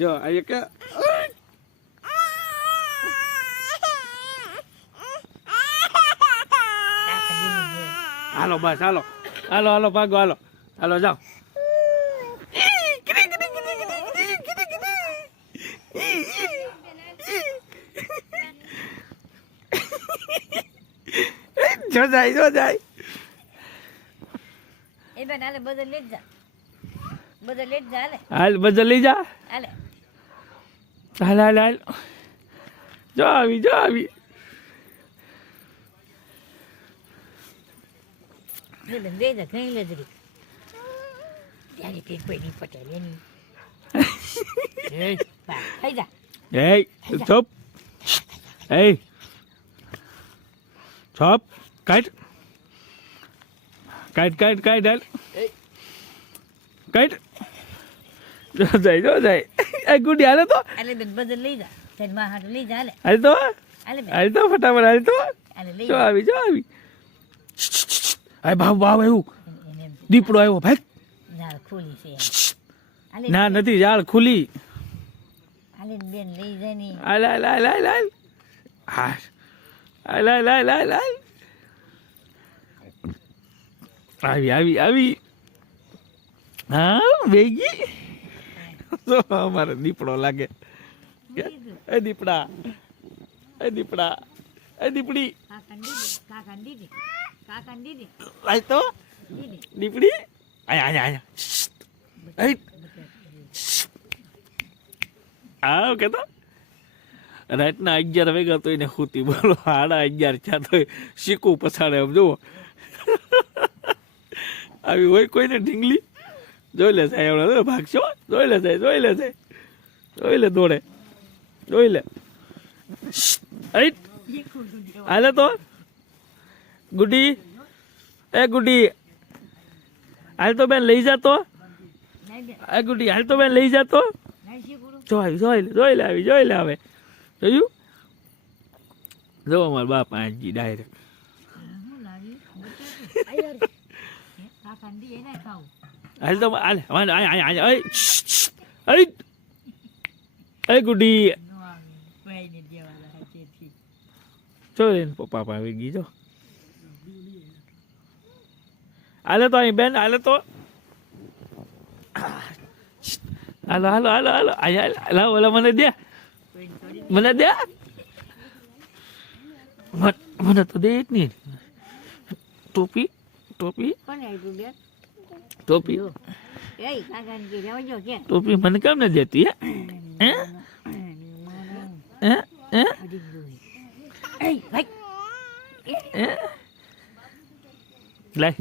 જો આ એક હાલો બસ હાલો હાલો હાલો ભાગો હાલો હાલો જાઓ જો જાય એ બેન હાલે બદલ લઈ જા હાલે હાલ બદલ લઈ જા હાલે હાલ હાલ હાલ જો આવી બેન દે જા કઈ લે જરી ત્યારે તે પડી પટેલ એની એ બા ખાઈ જા Hey, stop. Hey. Stop. Kite. Kite. Kite. જો જાય એ ગુડી હાલે તો હાલે બેન બદલ લઈ જા તેન માં હાથ લઈ જા હાલે હાલ તો હાલે બેન હાલ તો ફટાફટ હાલ તો હાલે લઈ જો આવી આય બાવ એવું એને દીપડો આવ્યો ભાઈ ઝાડ ખોલી છે હાલે ના નથી ઝાડ ખુલી હાલે બેન લઈ જાય ની હાલ આવી હા વેગી તો અમારે દીપડો લાગે એ દીપડી કાકા દીદી આય તો દીપડી આયા આવ કે તો રાતના 11 વાગ્યા તો એને ખૂતી બોલો 11:30 થયા તો શીખું પછાડે આમ જુઓ આવી હોય કોઈને ઢીંગલી જોઈ લે સાહેબ એવડે ભાગશો જોઈ લે દોડે જોઈ લે હાલે તો ગુડી હાલ તો બેન લઈ જાતો ગુડી હાલ તો બેન લઈ જાતો જોઈ લે હવે જોયું જો અમાર બાપ આજી ડાયરેક્ટ હાલ તો હાલ ગુડી જો પપ્પા આવી ગઈ જો હાલે તો અહીં બેન હાલે તો હાલો ઓલા મને દે મને તો દે જ નહીં ટોપી ટોપી મને કેમ ને દેતી લાય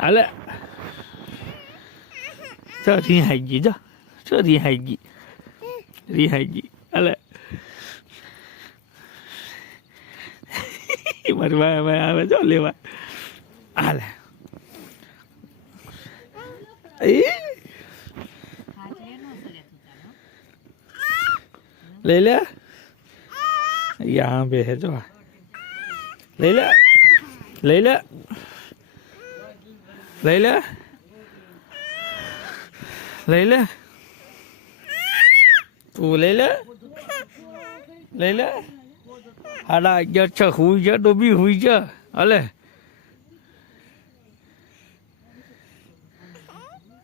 Ale. Cho rihaઈ gઈ જો rihaઈ gઈ ale મારી ભાઈ આવે જો લેવા હાલે લઈ લે यहाँ पे है जो ले ले તું લઈ લે 11:30 છે હુઈ જા ડોબી હુઈ જા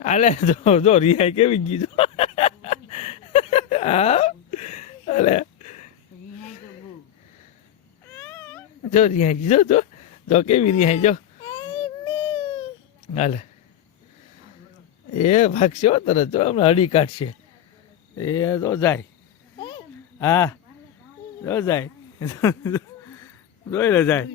હાલે જો રિહાઈ કેવી ગઈ જો હાલે જો રિહાઈ જો કેવી રિહાઈ જો હાલે એ ભાગશે તરત જો હમણાં હડી કાઢશે એ તો જાય હા જો જાય જોઈ લે જાય